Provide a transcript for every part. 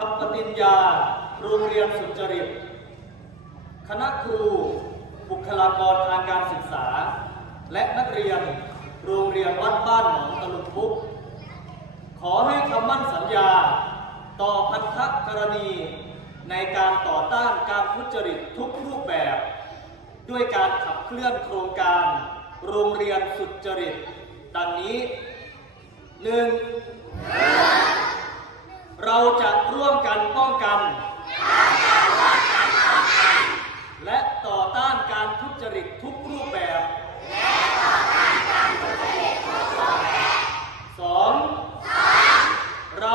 คำปฏิญญา โรงเรียนสุจริต คณะครู บุคลากรทางการศึกษา และนักเรียน โรงเรียนวัดบ้านหนองตะลุมพุก ขอให้คำมั่นสัญญา ต่อพันธกรณี ในการต่อต้านการทุจริตทุกรูปแบบ ด้วยการขับเคลื่อนโครงการ โรงเรียนสุจริต ดังนี้หนึ่งเราจะร่วมกันป้องกัน และต่อต้านการทุจริตทุกรูปแบบ สองเรา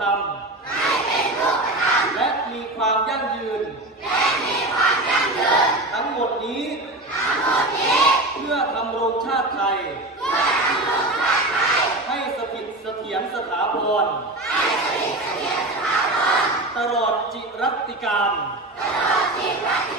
ธรรมและมีความยั่งยืน ทั้งหมดนี้ เพื่อทำรงชาติไทย ให้สถิตเสถียรสถาพร ตลอดจิรัติการ ตลอดจิรัติ